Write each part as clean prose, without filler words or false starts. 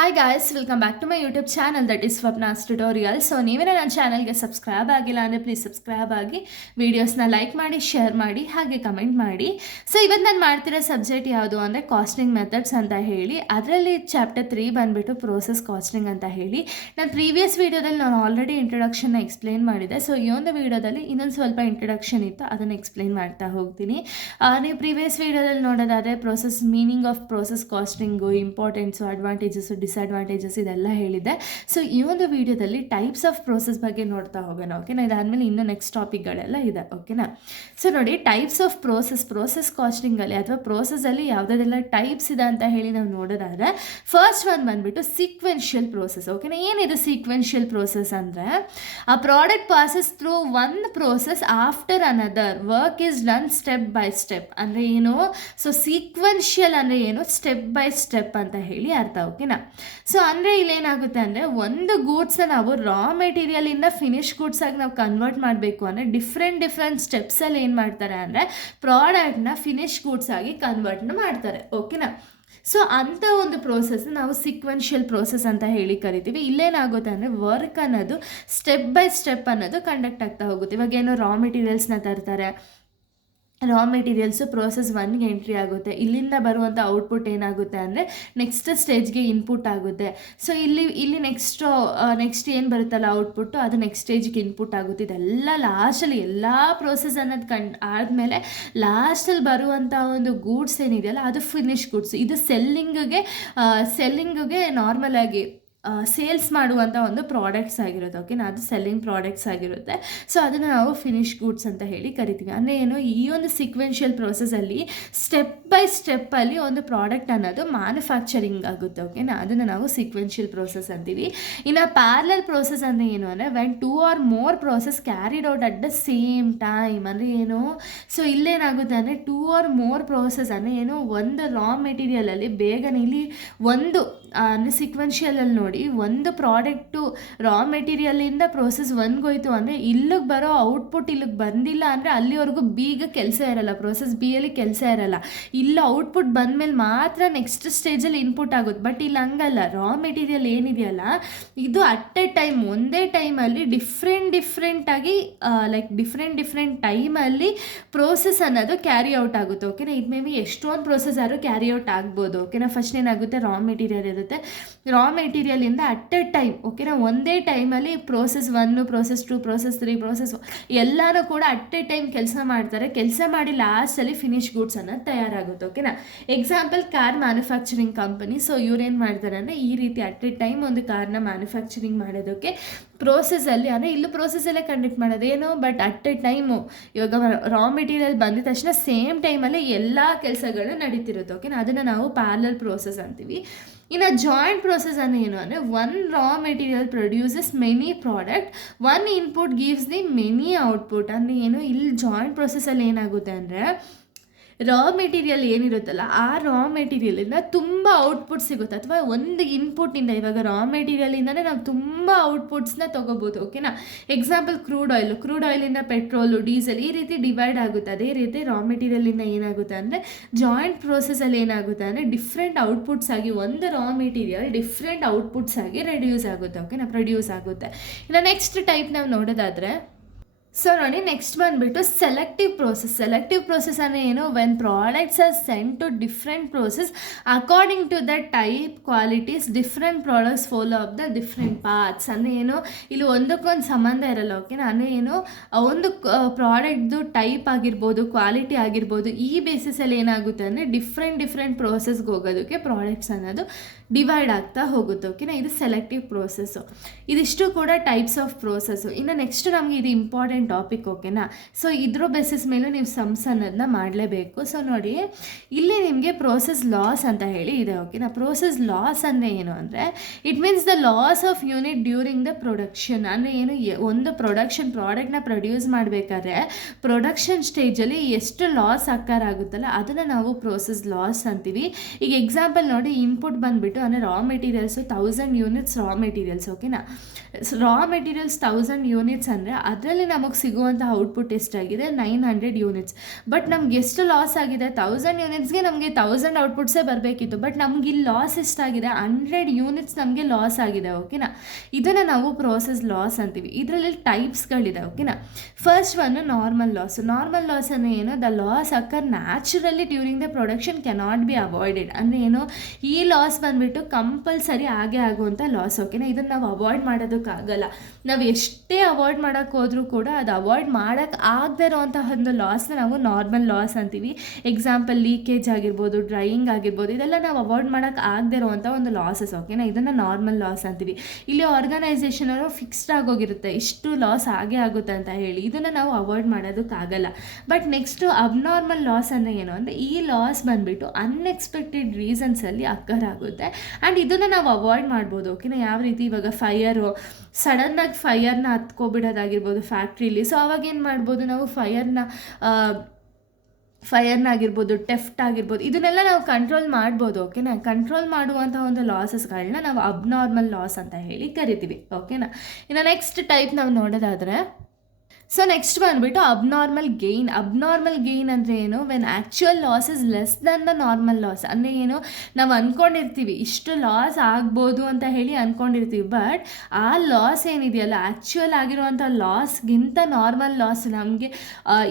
Hi guys, welcome back to my YouTube channel that is Swapna's tutorial. So ನೀವೇನೇ ನನ್ನ ಚಾನಲ್ಗೆ subscribe ಆಗಿಲ್ಲ ಅಂದರೆ ಪ್ಲೀಸ್ ಸಬ್ಸ್ಕ್ರೈಬ್ ಆಗಿ ವೀಡಿಯೋಸ್ನ ಲೈಕ್ ಮಾಡಿ, ಶೇರ್ ಮಾಡಿ, ಹಾಗೆ ಕಮೆಂಟ್ ಮಾಡಿ. ಸೊ ಇವತ್ತು ನಾನು ಮಾಡ್ತಿರೋ ಸಬ್ಜೆಕ್ಟ್ ಯಾವುದು ಅಂದರೆ ಕಾಸ್ಟಿಂಗ್ ಮೆಥಡ್ಸ್ ಅಂತ ಹೇಳಿ. ಅದರಲ್ಲಿ ಚಾಪ್ಟರ್ 3 ಬಂದುಬಿಟ್ಟು ಪ್ರೋಸೆಸ್ ಕಾಸ್ಟಿಂಗ್ ಅಂತ ಹೇಳಿ. ನಾನು ಪ್ರೀವಿಯಸ್ ವೀಡಿಯೋದಲ್ಲಿ ನಾನು ಆಲ್ರೆಡಿ ಇಂಟ್ರೊಡಕ್ಷನ್ನ ಎಕ್ಸ್ಪ್ಲೇನ್ ಮಾಡಿದೆ. ಸೊ ಈ ಒಂದು ವೀಡಿಯೋದಲ್ಲಿ ಇನ್ನೊಂದು ಸ್ವಲ್ಪ ಇಂಟ್ರೊಡಕ್ಷನ್ ಇತ್ತು, ಅದನ್ನು ಎಕ್ಸ್ಪ್ಲೇನ್ ಮಾಡ್ತಾ ಹೋಗ್ತೀನಿ. ನೀವು ಪ್ರೀವಿಯಸ್ ವೀಡಿಯೋದಲ್ಲಿ ನೋಡೋದಾದರೆ process meaning of process costing, importance, advantages, disadvantages ಇದೆಲ್ಲ ಹೇಳಿದೆ. ಸೊ ಈ ಒಂದು ವಿಡಿಯೋದಲ್ಲಿ ಟೈಪ್ಸ್ ಆಫ್ ಪ್ರೋಸೆಸ್ ಬಗ್ಗೆ ನೋಡ್ತಾ ಹೋಗೋಣ. ಓಕೆನಾ, ಇದಾದಮೇಲೆ ಇನ್ನೂ ನೆಕ್ಸ್ಟ್ ಟಾಪಿಕ್ಗಳೆಲ್ಲ ಇದೆ. ಓಕೆನಾ, ಸೊ ನೋಡಿ, ಟೈಪ್ಸ್ ಆಫ್ ಪ್ರೋಸೆಸ್ ಕಾಸ್ಟಿಂಗಲ್ಲಿ ಅಥವಾ ಪ್ರೋಸೆಸ್ಸಲ್ಲಿ ಯಾವುದಾದೆಲ್ಲ ಟೈಪ್ಸ್ ಇದೆ ಅಂತ ಹೇಳಿ ನಾವು ನೋಡೋದಾದರೆ ಫಸ್ಟ್ ಒನ್ ಬಂದುಬಿಟ್ಟು ಸೀಕ್ವೆನ್ಷಿಯಲ್ ಪ್ರೋಸೆಸ್. ಓಕೆನಾ, ಏನಿದೆ ಸೀಕ್ವೆನ್ಷಿಯಲ್ ಪ್ರೋಸೆಸ್ ಅಂದರೆ ಆ product passes through one process after another, work is done step by step. ಅಂದರೆ ಏನು? ಸೊ ಸೀಕ್ವೆನ್ಷಿಯಲ್ ಅಂದರೆ ಏನು? ಸ್ಟೆಪ್ ಬೈ ಸ್ಟೆಪ್ ಅಂತ ಹೇಳಿ ಅರ್ಥ. ಓಕೆನಾ, ಸೊ ಅಂದರೆ ಇಲ್ಲೇನಾಗುತ್ತೆ ಅಂದರೆ ಒಂದು ಗೂಡ್ಸ್ನ ನಾವು ರಾ ಮೆಟೀರಿಯಲಿಂದ ಫಿನಿಶ್ ಗೂಡ್ಸಾಗಿ ನಾವು ಕನ್ವರ್ಟ್ ಮಾಡಬೇಕು ಅಂದರೆ ಡಿಫ್ರೆಂಟ್ ಸ್ಟೆಪ್ಸಲ್ಲಿ ಏನು ಮಾಡ್ತಾರೆ ಅಂದರೆ ಪ್ರಾಡಕ್ಟ್ನ ಫಿನಿಶ್ ಗೂಡ್ಸ್ ಆಗಿ ಕನ್ವರ್ಟ್ನ ಮಾಡ್ತಾರೆ. ಓಕೆನಾ, ಸೊ ಅಂಥ ಒಂದು ಪ್ರೋಸೆಸ್ ನಾವು ಸೀಕ್ವೆನ್ಷಿಯಲ್ ಪ್ರೋಸೆಸ್ ಅಂತ ಹೇಳಿ ಕರಿತೀವಿ. ಇಲ್ಲೇನಾಗುತ್ತೆ ಅಂದರೆ ವರ್ಕ್ ಅನ್ನೋದು ಸ್ಟೆಪ್ ಬೈ ಸ್ಟೆಪ್ ಅನ್ನೋದು ಕಂಡಕ್ಟ್ ಆಗ್ತಾ ಹೋಗುತ್ತೆ. ಇವಾಗ ಏನೋ ರಾ ಮೆಟೀರಿಯಲ್ಸ್ನ ತರ್ತಾರೆ, ರಾ ಮೆಟೀರಿಯಲ್ಸು ಪ್ರೋಸೆಸ್ 1ಗೆ ಎಂಟ್ರಿ ಆಗುತ್ತೆ. ಇಲ್ಲಿಂದ ಬರುವಂಥ ಔಟ್ಪುಟ್ ಏನಾಗುತ್ತೆ ಅಂದರೆ ನೆಕ್ಸ್ಟ್ ಸ್ಟೇಜ್ಗೆ ಇನ್ಪುಟ್ ಆಗುತ್ತೆ. ಸೊ ಇಲ್ಲಿ ನೆಕ್ಸ್ಟ್ ಏನು ಬರುತ್ತಲ್ಲ ಔಟ್ಪುಟ್ಟು, ಅದು ನೆಕ್ಸ್ಟ್ ಸ್ಟೇಜ್ಗೆ ಇನ್ಪುಟ್ ಆಗುತ್ತೆ. ಇದೆಲ್ಲ ಲಾಸ್ಟಲ್ಲಿ ಎಲ್ಲ ಪ್ರೋಸೆಸ್ ಅನ್ನೋದು ಆದಮೇಲೆ ಲಾಸ್ಟಲ್ಲಿ ಬರುವಂಥ ಒಂದು ಗೂಡ್ಸ್ ಏನಿದೆಯಲ್ಲ ಅದು ಫಿನಿಶ್ ಗೂಡ್ಸ್. ಇದು ಸೆಲ್ಲಿಂಗಿಗೆ ನಾರ್ಮಲಾಗಿ ಸೇಲ್ಸ್ ಮಾಡುವಂಥ ಒಂದು ಪ್ರಾಡಕ್ಟ್ಸ್ ಆಗಿರುತ್ತೆ. ಓಕೆನಾ, ಅದು ಸೆಲ್ಲಿಂಗ್ ಪ್ರಾಡಕ್ಟ್ಸ್ ಆಗಿರುತ್ತೆ. ಸೊ ಅದನ್ನು ನಾವು ಫಿನಿಶ್ ಗೂಡ್ಸ್ ಅಂತ ಹೇಳಿ ಕರಿತೀವಿ. ಅಂದರೆ ಏನು, ಈ ಒಂದು ಸೀಕ್ವೆನ್ಷಿಯಲ್ ಪ್ರೋಸೆಸ್ಸಲ್ಲಿ ಸ್ಟೆಪ್ ಬೈ ಸ್ಟೆಪ್ಪಲ್ಲಿ ಒಂದು ಪ್ರಾಡಕ್ಟ್ ಅನ್ನೋದು ಮ್ಯಾನುಫ್ಯಾಕ್ಚರಿಂಗ್ ಆಗುತ್ತೆ. ಓಕೆನಾ, ಅದನ್ನು ನಾವು ಸೀಕ್ವೆನ್ಷಿಯಲ್ ಪ್ರೋಸೆಸ್ ಅಂತೀವಿ. ಇನ್ನು ಪ್ಯಾರಲಲ್ ಪ್ರೋಸೆಸ್ ಅಂದರೆ ಏನು ಅಂದರೆ when 2 or more process carried out at the same time. ಅಂದರೆ ಏನು? ಸೊ ಇಲ್ಲೇನಾಗುತ್ತೆ ಅಂದರೆ 2 or more ಪ್ರೋಸೆಸ್ ಅಂದರೆ ಏನು, ಒಂದು ರಾ ಮೆಟೀರಿಯಲಲ್ಲಿ ಬೇಗನೆ ಇಲ್ಲಿ ಒಂದು ಅಂದರೆ ಸೀಕ್ವೆನ್ಷಿಯಲಲ್ಲಿ ನೋಡಿ, ಒಂದು ಪ್ರಾಡಕ್ಟು ರಾ ಮೆಟೀರಿಯಲಿಂದ ಪ್ರೋಸೆಸ್ 1ಗೆ ಹೋಯ್ತು ಅಂದರೆ ಇಲ್ಲಿಗೆ ಬರೋ ಔಟ್ಪುಟ್ ಇಲ್ಲಿಗೆ ಬಂದಿಲ್ಲ ಅಂದರೆ ಅಲ್ಲಿವರೆಗೂ ಬಿಗೆ ಕೆಲಸ ಇರಲ್ಲ, ಪ್ರೋಸೆಸ್ ಬಿಯಲ್ಲಿ ಕೆಲಸ ಇರಲ್ಲ. ಇಲ್ಲಿ ಔಟ್ಪುಟ್ ಬಂದಮೇಲೆ ಮಾತ್ರ ನೆಕ್ಸ್ಟ್ ಸ್ಟೇಜಲ್ಲಿ ಇನ್ಪುಟ್ ಆಗುತ್ತೆ. ಬಟ್ ಇಲ್ಲಿ ಹಂಗಲ್ಲ, ರಾ ಮೆಟೀರಿಯಲ್ ಏನಿದೆಯಲ್ಲ ಇದು ಅಟ್ ಎ ಟೈಮ್ ಒಂದೇ ಟೈಮಲ್ಲಿ ಡಿಫ್ರೆಂಟಾಗಿ ಡಿಫ್ರೆಂಟ್ ಟೈಮಲ್ಲಿ ಪ್ರೋಸೆಸ್ ಅನ್ನೋದು ಕ್ಯಾರಿ ಔಟ್ ಆಗುತ್ತೆ. ಓಕೆನಾ, ಇದು ಮೇ ಬಿ ಎಷ್ಟೊಂದು ಪ್ರೋಸೆಸ್ ಆದರೂ ಕ್ಯಾರಿ ಔಟ್ ಆಗ್ಬೋದು. ಓಕೆನಾ, ಫಸ್ಟ್ ಏನಾಗುತ್ತೆ, ರಾ ಮೆಟೀರಿಯಲ್ ಇರುತ್ತೆ. ರಾ ಮೆಟೀರಿಯಲಿಂದ ಅಟ್ ಎ ಟೈಮ್, ಓಕೆನಾ, ಒಂದೇ ಟೈಮಲ್ಲಿ ಪ್ರೋಸೆಸ್ 1, ಪ್ರೋಸೆಸ್ 2, ಪ್ರೋಸೆಸ್ 3, ಪ್ರೋಸೆಸ್ ಎಲ್ಲನೂ ಕೂಡ ಅಟ್ ಎ ಟೈಮ್ ಕೆಲಸ ಮಾಡ್ತಾರೆ. ಕೆಲಸ ಮಾಡಿ ಲಾಸ್ಟಲ್ಲಿ ಫಿನಿಶ್ ಗೂಡ್ಸ್ ಅನ್ನೋದು ತಯಾರಾಗುತ್ತೆ. ಓಕೆನಾ, example car manufacturing company. So ಇವ್ರೇನು ಮಾಡ್ತಾರೆ ಅಂದರೆ ಈ ರೀತಿ ಅಟ್ ಎ ಟೈಮ್ ಒಂದು ಕಾರ್ನ ಮ್ಯಾನುಫ್ಯಾಕ್ಚರಿಂಗ್ ಮಾಡೋದಕ್ಕೆ ಪ್ರೋಸೆಸ್ಸಲ್ಲಿ ಅಂದರೆ ಇಲ್ಲೂ ಪ್ರೋಸೆಸ್ಸಲ್ಲೇ ಕಂಡಕ್ಟ್ ಮಾಡೋದೇನು, ಬಟ್ ಅಟ್ ಎ ಟೈಮು ಇವಾಗ ರಾ ಮೆಟೀರಿಯಲ್ ಬಂದಿದ ತಕ್ಷಣ ಸೇಮ್ ಟೈಮಲ್ಲಿ ಎಲ್ಲ ಕೆಲಸಗಳು ನಡೀತಿರುತ್ತೆ. ಓಕೆನಾ, ಅದನ್ನು ನಾವು ಪ್ಯಾರಲಲ್ ಪ್ರೋಸೆಸ್ ಅಂತೀವಿ. ಇನ್ನು ಜಾಯಿಂಟ್ ಪ್ರೋಸೆಸ್ ಅಂದರೆ ಏನು ಅಂದರೆ one raw material produces many product, one input gives the many output. ಅಂದರೆ ಏನು, ಇಲ್ಲಿ ಜಾಯಿಂಟ್ ಪ್ರೋಸೆಸ್ಸಲ್ಲಿ ಏನಾಗುತ್ತೆ ಅಂದರೆ ರಾ ಮೆಟೀರಿಯಲ್ ಏನಿರುತ್ತಲ್ಲ ಆ ರಾ ಮೆಟೀರಿಯಲಿಂದ ತುಂಬ ಔಟ್ಪುಟ್ ಸಿಗುತ್ತೆ. ಅಥವಾ ಒಂದು ಇನ್ಪುಟ್ಟಿಂದ, ಇವಾಗ ರಾ ಮೆಟೀರಿಯಲಿಂದನೇ ನಾವು ತುಂಬ ಔಟ್ಪುಟ್ಸ್ನ ತೊಗೋಬೋದು. ಓಕೆನಾ, ಎಕ್ಸಾಂಪಲ್ ಕ್ರೂಡ್ ಆಯಿಲಿಂದ ಪೆಟ್ರೋಲು, ಡೀಸೆಲ್ ಈ ರೀತಿ ಡಿವೈಡ್ ಆಗುತ್ತೆ. ಅದೇ ರೀತಿ ರಾ ಮೆಟೀರಿಯಲಿಂದ ಏನಾಗುತ್ತೆ ಅಂದರೆ ಜಾಯಿಂಟ್ ಪ್ರೋಸೆಸ್ಸಲ್ಲಿ ಏನಾಗುತ್ತೆ ಅಂದರೆ ಡಿಫ್ರೆಂಟ್ ಔಟ್ಪುಟ್ಸ್ ಆಗಿ ಒಂದು ರಾ ಮೆಟೀರಿಯಲ್ ಡಿಫ್ರೆಂಟ್ ಔಟ್ಪುಟ್ಸ್ ಆಗಿ ಪ್ರೊಡ್ಯೂಸ್ ಆಗುತ್ತೆ. ಇನ್ನು ನೆಕ್ಸ್ಟ್ ಟೈಪ್ ನಾವು ನೋಡೋದಾದರೆ, ಸೊ ನೋಡಿ, ನೆಕ್ಸ್ಟ್ ಬಂದುಬಿಟ್ಟು ಸೆಲೆಕ್ಟಿವ್ ಪ್ರೋಸೆಸ್ ಅಂದರೆ ಏನು, when products are sent to different process according to the type, qualities, different products follow up the different parts. ಅಂದರೆ ಏನು, ಇಲ್ಲಿ ಒಂದಕ್ಕೊಂದು ಸಂಬಂಧ ಇರಲ್ಲ. ಓಕೆನಾ, ಅಂದರೆ ಏನು, ಒಂದು ಪ್ರಾಡಕ್ಟ್ದು ಟೈಪ್ ಆಗಿರ್ಬೋದು, ಕ್ವಾಲಿಟಿ ಆಗಿರ್ಬೋದು, ಈ ಬೇಸಿಸಲ್ಲಿ ಏನಾಗುತ್ತೆ ಅಂದರೆ ಡಿಫ್ರೆಂಟ್ ಪ್ರೋಸೆಸ್ಗೆ ಹೋಗೋದಕ್ಕೆ ಪ್ರಾಡಕ್ಟ್ಸ್ ಅನ್ನೋದು ಡಿವೈಡ್ ಆಗ್ತಾ ಹೋಗುತ್ತೆ. ಓಕೆನಾ, ಇದು ಸೆಲೆಕ್ಟಿವ್ ಪ್ರೋಸೆಸ್ಸು. ಇದಿಷ್ಟು ಕೂಡ ಟೈಪ್ಸ್ ಆಫ್ ಪ್ರೋಸೆಸ್ಸು. ಇನ್ನು ನೆಕ್ಸ್ಟ್ ನಮಗೆ ಇದು ಇಂಪಾರ್ಟೆಂಟ್ ಟಾಪಿಕ್. ಓಕೆನಾ, ಸೊ ಇದ್ರ ಬೇಸಿಸ್ ಮೇಲೂ ನೀವು ಸಮ್ಸ್ ಅನ್ನೋದನ್ನ ಮಾಡಲೇಬೇಕು. ಸೊ ನೋಡಿ, ಇಲ್ಲಿ ನಿಮಗೆ ಪ್ರೋಸೆಸ್ ಲಾಸ್ ಅಂತ ಹೇಳಿ ಇದೆ. ಓಕೆನಾ, ಪ್ರೋಸೆಸ್ ಲಾಸ್ ಅಂದರೆ ಏನು ಅಂದರೆ it means the loss of unit during the production. ಅಂದರೆ ಏನು, ಒಂದು ಪ್ರಾಡಕ್ಟ್ನ ಪ್ರೊಡ್ಯೂಸ್ ಮಾಡಬೇಕಾದ್ರೆ ಪ್ರೊಡಕ್ಷನ್ ಸ್ಟೇಜಲ್ಲಿ ಎಷ್ಟು ಲಾಸ್ ಆಗುತ್ತಲ್ಲ ಅದನ್ನು ನಾವು ಪ್ರೋಸೆಸ್ ಲಾಸ್ ಅಂತೀವಿ. ಈಗ ಎಕ್ಸಾಂಪಲ್ ನೋಡಿ, ಇನ್ಪುಟ್ ಬಂದುಬಿಟ್ಟು ಅಂದರೆ ರಾ ಮೆಟೀರಿಯಲ್ಸು 1000 ಯೂನಿಟ್ಸ್ ರಾ ಮೆಟೀರಿಯಲ್ಸ್. ಓಕೆನಾ, ರಾ ಮೆಟೀರಿಯಲ್ಸ್ 1000 ಯೂನಿಟ್ಸ್ ಅಂದರೆ ಅದರಲ್ಲಿ ನಮಗೆ ನಮಗೆ ಸಿಗುವಂಥ ಔಟ್ಪುಟ್ ಎಷ್ಟಾಗಿದೆ 900 ಯೂನಿಟ್ಸ್. ಬಟ್ ನಮ್ಗೆ ಎಷ್ಟು ಲಾಸ್ ಆಗಿದೆ, 1000 ಯೂನಿಟ್ಸ್ಗೆ ನಮಗೆ 1000 ಔಟ್ಪುಟ್ಸೇ ಬರಬೇಕಿತ್ತು. ಬಟ್ ನಮ್ಗೆ ಇಲ್ಲಿ ಲಾಸ್ ಎಷ್ಟಾಗಿದೆ, 100 ಯೂನಿಟ್ಸ್ ನಮಗೆ ಲಾಸ್ ಆಗಿದೆ. ಓಕೆನಾ, ಇದನ್ನು ನಾವು ಪ್ರೋಸೆಸ್ ಲಾಸ್ ಅಂತೀವಿ. ಇದರಲ್ಲಿ ಟೈಪ್ಸ್ಗಳಿದೆ. ಓಕೆನಾ, first one normal loss. Normal loss ಅಂದರೆ ಏನು, the loss occur naturally during the production cannot be avoided. ಅಂದರೆ ಏನು, ಈ ಲಾಸ್ ಬಂದುಬಿಟ್ಟು ಕಂಪಲ್ಸರಿ ಆಗೇ ಆಗುವಂಥ ಲಾಸ್. ಓಕೆನಾ, ಇದನ್ನು ನಾವು ಅವಾಯ್ಡ್ ಮಾಡೋದಕ್ಕಾಗಲ್ಲ. ನಾವು ಎಷ್ಟೇ ಅವಾಯ್ಡ್ ಮಾಡೋಕ್ಕೆ ಹೋದರೂ ಕೂಡ ಅದು ಅವಾಯ್ಡ್ ಮಾಡೋಕ್ಕೆ ಆಗದೆ ಇರೋವಂತಹ ಒಂದು ಲಾಸ್ನ ನಾವು ನಾರ್ಮಲ್ ಲಾಸ್ ಅಂತೀವಿ. ಎಕ್ಸಾಂಪಲ್ ಲೀಕೇಜ್ ಆಗಿರ್ಬೋದು, ಡ್ರೈಯಿಂಗ್ ಆಗಿರ್ಬೋದು, ಇದೆಲ್ಲ ನಾವು ಅವಾಯ್ಡ್ ಮಾಡೋಕ್ಕೆ ಆಗದೆ ಇರೋವಂಥ ಒಂದು ಲಾಸಸ್. ಓಕೆನಾ, ಇದನ್ನು ನಾರ್ಮಲ್ ಲಾಸ್ ಅಂತೀವಿ. ಇಲ್ಲಿ ಆರ್ಗನೈಸೇಷನ್ ಅವರು ಫಿಕ್ಸ್ಡ್ ಆಗೋಗಿರುತ್ತೆ, ಇಷ್ಟು ಲಾಸ್ ಆಗೇ ಆಗುತ್ತೆ ಅಂತ ಹೇಳಿ. ಇದನ್ನು ನಾವು ಅವಾಯ್ಡ್ ಮಾಡೋದಕ್ಕಾಗಲ್ಲ. ಬಟ್ ನೆಕ್ಸ್ಟು ಅಬ್ನಾರ್ಮಲ್ ಲಾಸ್ ಅಂದರೆ ಏನು ಅಂದರೆ, ಈ ಲಾಸ್ ಬಂದುಬಿಟ್ಟು ಅನ್ಎಕ್ಸ್ಪೆಕ್ಟೆಡ್ ರೀಸನ್ಸಲ್ಲಿ ಅಕ್ಕರ್ ಆಗುತ್ತೆ. ಆ್ಯಂಡ್ ಇದನ್ನು ನಾವು ಅವಾಯ್ಡ್ ಮಾಡ್ಬೋದು. ಓಕೆನಾ, ಯಾವ ರೀತಿ, ಇವಾಗ ಫೈರು ಸಡನ್ನಾಗಿ ಫೈರ್ನ ಹತ್ಕೊಬಿಡೋದಾಗಿರ್ಬೋದು ಫ್ಯಾಕ್ಟ್ರಿಲಿ. ಸೊ ಅವಾಗ ಏನು ಮಾಡ್ಬೋದು ನಾವು, ಫೈರ್ನಾಗಿರ್ಬೋದು, ಟೆಫ್ಟ್ ಆಗಿರ್ಬೋದು, ಇದನ್ನೆಲ್ಲ ನಾವು ಕಂಟ್ರೋಲ್ ಮಾಡ್ಬೋದು. ಓಕೆನಾ, ಕಂಟ್ರೋಲ್ ಮಾಡುವಂಥ ಒಂದು ಲಾಸಸ್ಗಳನ್ನ ನಾವು ಅಬ್ನಾರ್ಮಲ್ ಲಾಸ್ ಅಂತ ಹೇಳಿ ಕರಿತೀವಿ. ಓಕೆನಾ, ಇನ್ನು ನೆಕ್ಸ್ಟ್ ಟೈಪ್ ನಾವು ನೋಡೋದಾದರೆ, ಸೊ ನೆಕ್ಸ್ಟ್ ಬಂದುಬಿಟ್ಟು ಅಬ್ನಾರ್ಮಲ್ ಗೇನ್. ಅಬ್ನಾರ್ಮಲ್ ಗೇನ್ ಅಂದರೆ ಏನು, when actual loss is less than the normal loss. ಅಂದರೆ ಏನು, ನಾವು ಅಂದ್ಕೊಂಡಿರ್ತೀವಿ ಇಷ್ಟು ಲಾಸ್ ಆಗ್ಬೋದು ಅಂತ ಹೇಳಿ ಅಂದ್ಕೊಂಡಿರ್ತೀವಿ. ಬಟ್ ಆ ಲಾಸ್ ಏನಿದೆಯಲ್ಲ, ಆ್ಯಕ್ಚುಯಲ್ ಆಗಿರುವಂಥ ಲಾಸ್ಗಿಂತ ನಾರ್ಮಲ್ ಲಾಸ್ ನಮಗೆ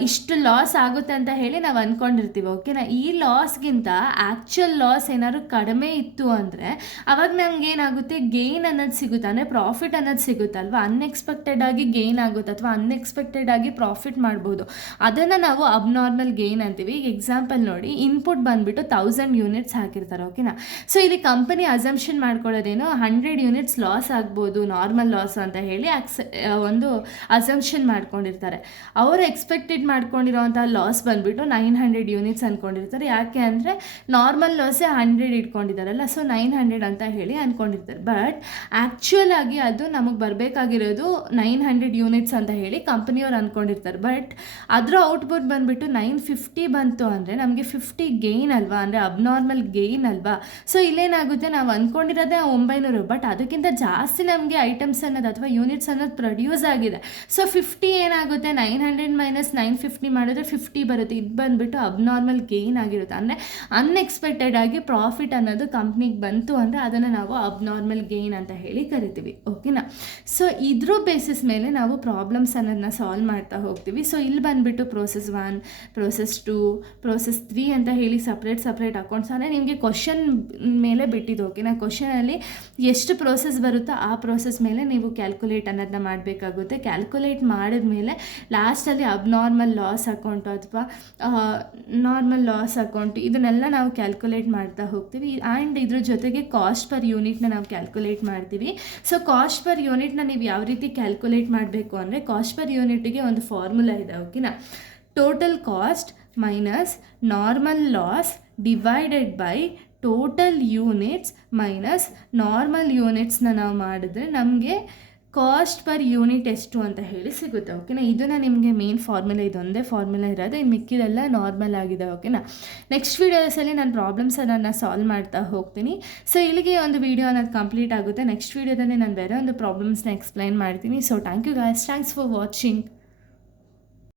ಇಷ್ಟು ಲಾಸ್ ಆಗುತ್ತೆ ಅಂತ ಹೇಳಿ ನಾವು ಅಂದ್ಕೊಂಡಿರ್ತೀವಿ. ಓಕೆನಾ, ಈ ಲಾಸ್ಗಿಂತ ಆ್ಯಕ್ಚುಯಲ್ ಲಾಸ್ ಏನಾದ್ರು ಕಡಿಮೆ ಇತ್ತು ಅಂದರೆ ಅವಾಗ ನಮ್ಗೆ ಏನಾಗುತ್ತೆ, ಗೇನ್ ಅನ್ನೋದು ಸಿಗುತ್ತೆ, ಅಂದರೆ ಪ್ರಾಫಿಟ್ ಅನ್ನೋದು ಸಿಗುತ್ತಲ್ವ. ಅನ್ಎಕ್ಸ್ಪೆಕ್ಟೆಡ್ ಆಗಿ ಗೇನ್ ಆಗುತ್ತೆ ಅಥವಾ ಅನ್ಎಕ್ಸ್ಪೆಕ್ಟೆಡ್ ಆಗಿ ಪ್ರಾಫಿಟ್ ಮಾಡ್ಬೋದು. ಅದನ್ನು ನಾವು ಅಬ್ನಾರ್ಮಲ್ ಗೇನ್ ಅಂತೀವಿ. ಈಗ ಎಕ್ಸಾಂಪಲ್ ನೋಡಿ, ಇನ್ಪುಟ್ ಬಂದುಬಿಟ್ಟು 1000 ಯೂನಿಟ್ಸ್ ಹಾಕಿರ್ತಾರೆ. ಓಕೆನಾ, ಸೊ ಇಲ್ಲಿ ಕಂಪನಿ ಅಸಂಪ್ಷನ್ ಮಾಡ್ಕೊಳ್ಳೋದೇನು, 100 ಯೂನಿಟ್ಸ್ ಲಾಸ್ ಆಗ್ಬೋದು, ನಾರ್ಮಲ್ ಲಾಸ್ ಅಂತ ಹೇಳಿ ಒಂದು ಅಸಂಪ್ಷನ್ ಮಾಡ್ಕೊಂಡಿರ್ತಾರೆ. ಅವರು ಎಕ್ಸ್ಪೆಕ್ಟೆಡ್ ಮಾಡ್ಕೊಂಡಿರೋವಂಥ ಲಾಸ್ ಬಂದುಬಿಟ್ಟು 900 ಯೂನಿಟ್ಸ್ ಅಂದ್ಕೊಂಡಿರ್ತಾರೆ. ಯಾಕೆ ಅಂದರೆ ನಾರ್ಮಲ್ ಲಾಸೇ 100 ಇಟ್ಕೊಂಡಿದ್ದಾರಲ್ಲ, ಸೊ 900 ಅಂತ ಹೇಳಿ ಅಂದ್ಕೊಂಡಿರ್ತಾರೆ. ಬಟ್ ಆ್ಯಕ್ಚುಯಲ್ ಆಗಿ ಅದು ನಮಗೆ ಬರಬೇಕಾಗಿರೋದು 900 ಯೂನಿಟ್ಸ್ ಅಂತ ಹೇಳಿ ಕಂಪನಿಯವ್ರು ಅಂದ್ಕೊಂಡಿರ್ತಾರೆ. ಬಟ್ ಅದರ ಔಟ್ಪುಟ್ ಬಂದುಬಿಟ್ಟು 950 ಬಂತು ಅಂದರೆ ನಮಗೆ 50 ಗೇನ್ ಅಲ್ವಾ, ಅಂದರೆ ಅಬ್ನಾರ್ಮಲ್ ಗೇನ್ ಅಲ್ವಾ. ಸೊ ಇಲ್ಲೇನಾಗುತ್ತೆ, ನಾವು ಅಂದ್ಕೊಂಡಿರೋದೇ 900, ಬಟ್ ಅದಕ್ಕಿಂತ ಜಾಸ್ತಿ ನಮಗೆ ಐಟಮ್ಸ್ ಅನ್ನೋದು ಅಥವಾ ಯೂನಿಟ್ಸ್ ಅನ್ನೋದು ಪ್ರೊಡ್ಯೂಸ್ ಆಗಿದೆ. ಸೊ 50 ಏನಾಗುತ್ತೆ, 900 ಮೈನಸ್ 950 ಮಾಡಿದ್ರೆ 50 ಬರುತ್ತೆ. ಇದು ಬಂದುಬಿಟ್ಟು ಅಬ್ನಾರ್ಮಲ್ ಗೇನ್ ಆಗಿರುತ್ತೆ. ಅಂದರೆ ಅನ್ಎಕ್ಸ್ಪೆಕ್ಟೆಡ್ ಆಗಿ ಪ್ರಾಫಿಟ್ ಅನ್ನೋದು ಕಂಪ್ನಿಗೆ ಬಂತು ಅಂದರೆ ಅದನ್ನು ನಾವು ಅಬ್ನಾರ್ಮಲ್ ಗೇನ್ ಅಂತ ಹೇಳಿ ಕರಿತೀವಿ. ಓಕೆನಾ, ಸೊ ಇದ್ರ ಬೇಸಿಸ್ ಮೇಲೆ ನಾವು ಪ್ರಾಬ್ಲಮ್ಸ್ ಅನ್ನೋದನ್ನ ಸಾಲ್ವ್ ಮಾಡ್ತಾ ಹೋಗ್ತೀವಿ. ಸೊ ಇಲ್ಲಿ ಬಂದುಬಿಟ್ಟು ಪ್ರೋಸೆಸ್ 1, ಪ್ರೋಸೆಸ್ 2, ಪ್ರೋಸೆಸ್ 3 ಅಂತ ಹೇಳಿ ಸಪ್ರೇಟ್ ಅಕೌಂಟ್ಸ್. ಅಂದರೆ ನಿಮಗೆ ಕ್ವಶನ್ ಮೇಲೆ ಬಿಟ್ಟಿದ್ದು. ಓಕೆನಾ, ಕ್ವಶನಲ್ಲಿ ಎಷ್ಟು ಪ್ರೋಸೆಸ್ ಬರುತ್ತೋ ಆ ಪ್ರೋಸೆಸ್ ಮೇಲೆ ನೀವು ಕ್ಯಾಲ್ಕುಲೇಟ್ ಅನ್ನೋದನ್ನ ಮಾಡಬೇಕಾಗುತ್ತೆ. ಕ್ಯಾಲ್ಕುಲೇಟ್ ಮಾಡಿದ್ಮೇಲೆ ಲಾಸ್ಟಲ್ಲಿ ಅಬ್ನಾರ್ಮಲ್ ಲಾಸ್ ಅಕೌಂಟು ಅಥವಾ ನಾರ್ಮಲ್ ಲಾಸ್ ಅಕೌಂಟ್ ಇದನ್ನೆಲ್ಲ ನಾವು ಕ್ಯಾಲ್ಕುಲೇಟ್ ಮಾಡ್ತಾ ಹೋಗ್ತೀವಿ. ಆ್ಯಂಡ್ ಇದ್ರ ಜೊತೆಗೆ ಕಾಸ್ಟ್ ಪರ್ ಯೂನಿಟ್ನ ನಾವು ಕ್ಯಾಲ್ಕುಲೇಟ್ ಮಾಡ್ತೀವಿ. ಸೊ ಕಾಸ್ಟ್ ಪರ್ ಯೂನಿಟ್ನ ನೀವು ಯಾವ ರೀತಿ ಕ್ಯಾಲ್ಕುಲೇಟ್ ಮಾಡಬೇಕು ಅಂದರೆ, ಕಾಸ್ಟ್ ಪರ್ ಯೂನಿಟ್ಗೆ ಒಂದು ಫಾರ್ಮುಲಾ ಇದೆ. ಓಕೆನಾ, total cost minus normal loss divided by total units minus normal ಯೂನಿಟ್ಸ್ನ ನಾವು ಮಾಡಿದ್ರೆ ನಮಗೆ ಕಾಸ್ಟ್ ಪರ್ ಯೂನಿಟ್ ಎಷ್ಟು ಅಂತ ಹೇಳಿ ಸಿಗುತ್ತೆ. ಓಕೆನಾ, ಇದನ್ನು ನಿಮಗೆ ಮೇನ್ ಫಾರ್ಮುಲಾ, ಇದೊಂದೇ ಫಾರ್ಮುಲಾ ಇರೋದು, ಇನ್ನು ಮಿಕ್ಕಿದೆಲ್ಲ ನಾರ್ಮಲ್ ಆಗಿದೆ. ಓಕೆನಾ, ನೆಕ್ಸ್ಟ್ ವೀಡಿಯೋಸಲ್ಲಿ ನಾನು ಪ್ರಾಬ್ಲಮ್ಸನ್ನು ಸಾಲ್ವ್ ಮಾಡ್ತಾ ಹೋಗ್ತೀನಿ. ಸೊ ಇಲ್ಲಿಗೆ ಒಂದು ವೀಡಿಯೋ ಅನ್ನೋದು ಕಂಪ್ಲೀಟ್ ಆಗುತ್ತೆ. ನೆಕ್ಸ್ಟ್ ವೀಡಿಯೋದಲ್ಲಿ ನಾನು ಬೇರೆ ಒಂದು ಪ್ರಾಬ್ಲಮ್ಸ್ನ ಎಕ್ಸ್ಪ್ಲೈನ್ ಮಾಡ್ತೀನಿ. So thank you guys, thanks for watching.